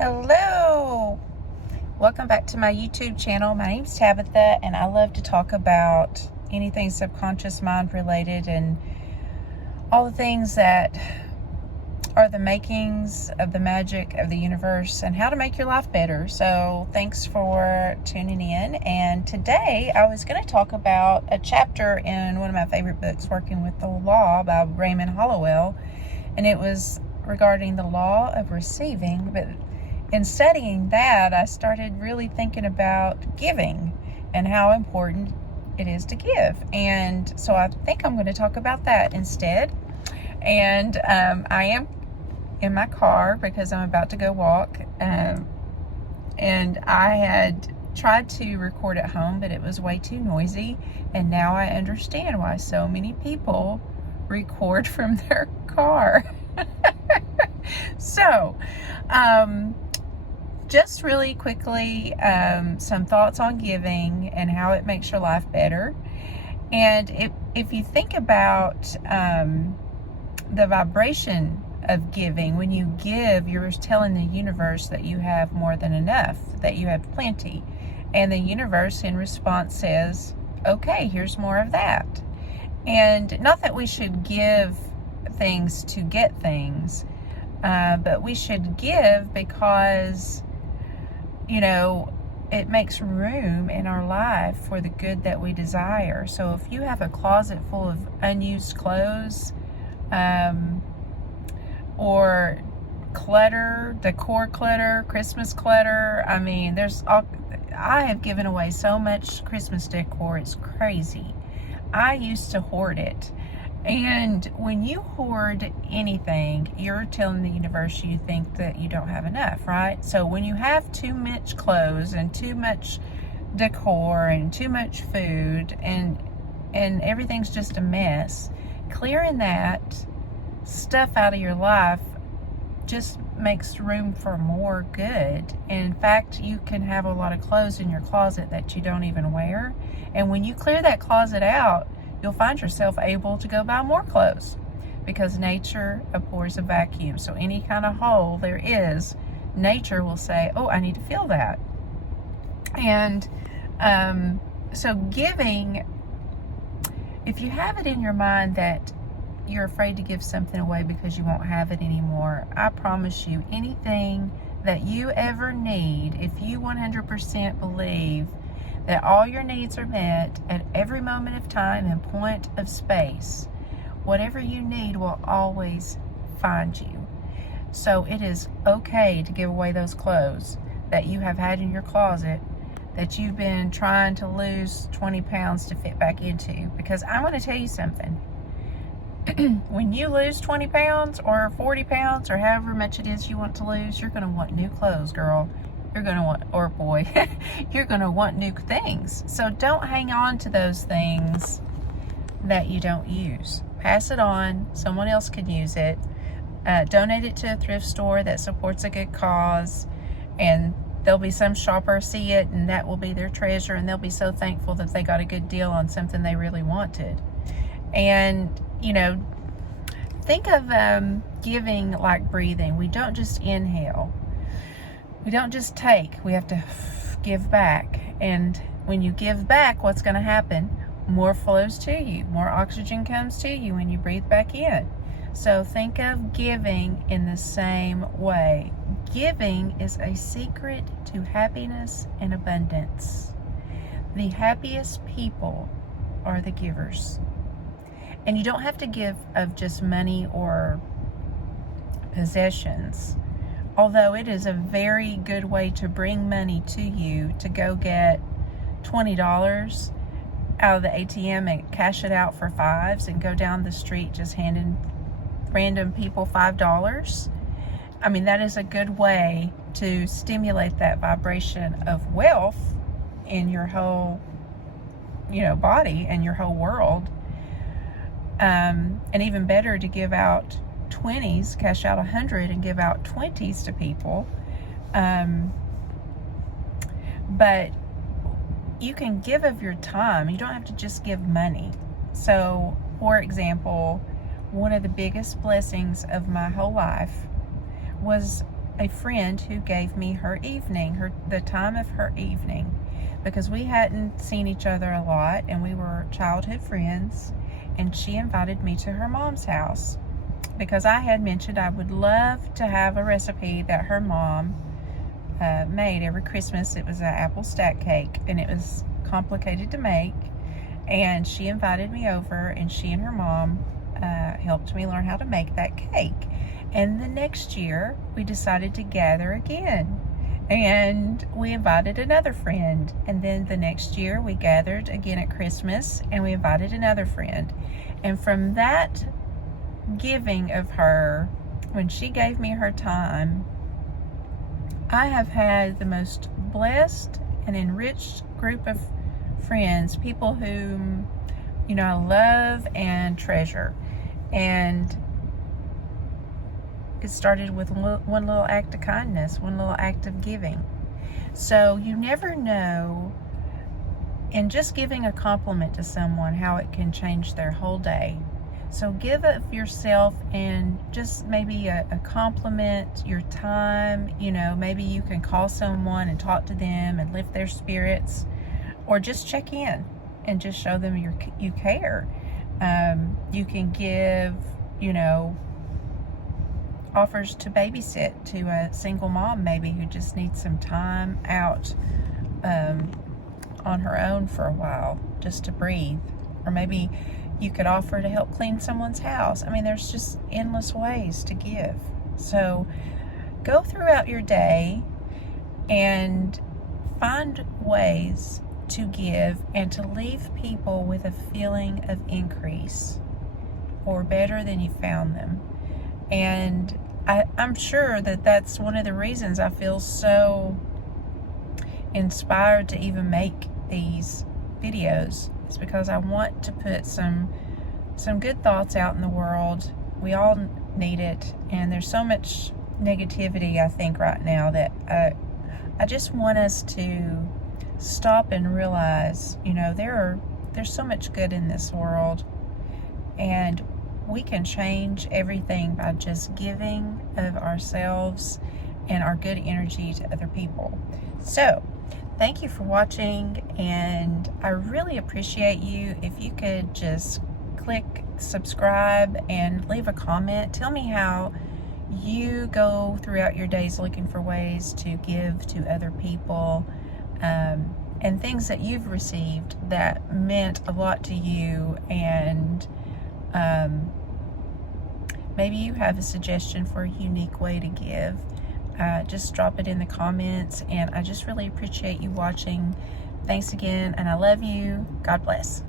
Hello! Welcome back to my YouTube channel. My name's Tabitha, and I love to talk about anything subconscious mind related and all the things that are the makings of the magic of the universe and how to make your life better. So thanks for tuning in. And today I was going to talk about a chapter in one of my favorite books, Working with the Law by Raymond Hollowell. And it was regarding the law of receiving. But in studying that, I started really thinking about giving and how important it is to give. And so I think I'm going to talk about that instead. And I am in my car because I'm about to go walk. And I had tried to record at home, but it was way too noisy. And now I understand why so many people record from their car. So, just really quickly, some thoughts on giving and how it makes your life better. And if you think about the vibration of giving, when you give, you're telling the universe that you have more than enough, that you have plenty. And the universe in response says, okay, here's more of that. And not that we should give things to get things, but we should give because, you know, it makes room in our life for the good that we desire. So if you have a closet full of unused clothes, or clutter, decor clutter, Christmas clutter, I mean, I have given away so much Christmas decor, it's crazy. I used to hoard it. And when you hoard anything, you're telling the universe you think that you don't have enough, right? So when you have too much clothes and too much decor and too much food and everything's just a mess, clearing that stuff out of your life just makes room for more good. And in fact, you can have a lot of clothes in your closet that you don't even wear. And when you clear that closet out, you'll find yourself able to go buy more clothes because nature abhors a vacuum. So any kind of hole there is, nature will say, oh, I need to fill that. And so giving, if you have it in your mind that you're afraid to give something away because you won't have it anymore, I promise you, anything that you ever need, if you 100% believe that all your needs are met at every moment of time and point of space, whatever you need will always find you. So it is okay to give away those clothes that you have had in your closet that you've been trying to lose 20 pounds to fit back into. Because I'm going to tell you something. When you lose 20 pounds or 40 pounds or however much it is you want to lose, you're going to want new clothes, girl. You're going to want, or boy, you're going to want new things. So don't hang on to those things that you don't use. Pass it on. Someone else can use it. Donate it to a thrift store that supports a good cause. And there'll be some shopper see it, and that will be their treasure. And they'll be so thankful that they got a good deal on something they really wanted. And, you know, think of giving like breathing. We don't just inhale. We don't just take, we have to give back. And when you give back, what's going to happen? More flows to you. More oxygen comes to you when you breathe back in. So think of giving in the same way. Giving is a secret to happiness and abundance. The happiest people are the givers. And you don't have to give of just money or possessions. Although it is a very good way to bring money to you to go get $20 out of the ATM and cash it out for fives and go down the street just handing random people $5. I mean, that is a good way to stimulate that vibration of wealth in your whole, body and your whole world. And even better to give out 20s, cash out 100 and give out 20s to people. But you can give of your time. You don't have to just give money. So, for example, one of the biggest blessings of my whole life was a friend who gave me her evening, the time of her evening, because we hadn't seen each other a lot and we were childhood friends, and she invited me to her mom's house because I had mentioned I would love to have a recipe that her mom made every Christmas. It was an apple stack cake, and it was complicated to make, and she invited me over, and she and her mom helped me learn how to make that cake. And the next year we decided to gather again, and we invited another friend, and then the next year we gathered again at Christmas and we invited another friend. And from that giving of her, when she gave me her time, I have had the most blessed and enriched group of friends, people whom, you know, I love and treasure. And it started with one little act of kindness, one little act of giving. So you never know, in just giving a compliment to someone, how it can change their whole day. So give of yourself, and just maybe a compliment, your time. You know, maybe you can call someone and talk to them and lift their spirits, or just check in and just show them you care. You can give, you know, offers to babysit to a single mom maybe who just needs some time out on her own for a while, just to breathe. Or maybe you could offer to help clean someone's house. I mean, there's just endless ways to give. So go throughout your day and find ways to give and to leave people with a feeling of increase, or better than you found them. And I'm sure that that's one of the reasons I feel so inspired to even make these videos. It's because I want to put some good thoughts out in the world. We all need it, and there's so much negativity, I think, right now, that I just want us to stop and realize, you know, there's so much good in this world, and we can change everything by just giving of ourselves and our good energy to other people. So thank you for watching, and I really appreciate you. If you could just click subscribe and leave a comment. Tell me how you go throughout your days looking for ways to give to other people, and things that you've received that meant a lot to you. And maybe you have a suggestion for a unique way to give. Just drop it in the comments, and I just really appreciate you watching. Thanks again, and I love you. God bless.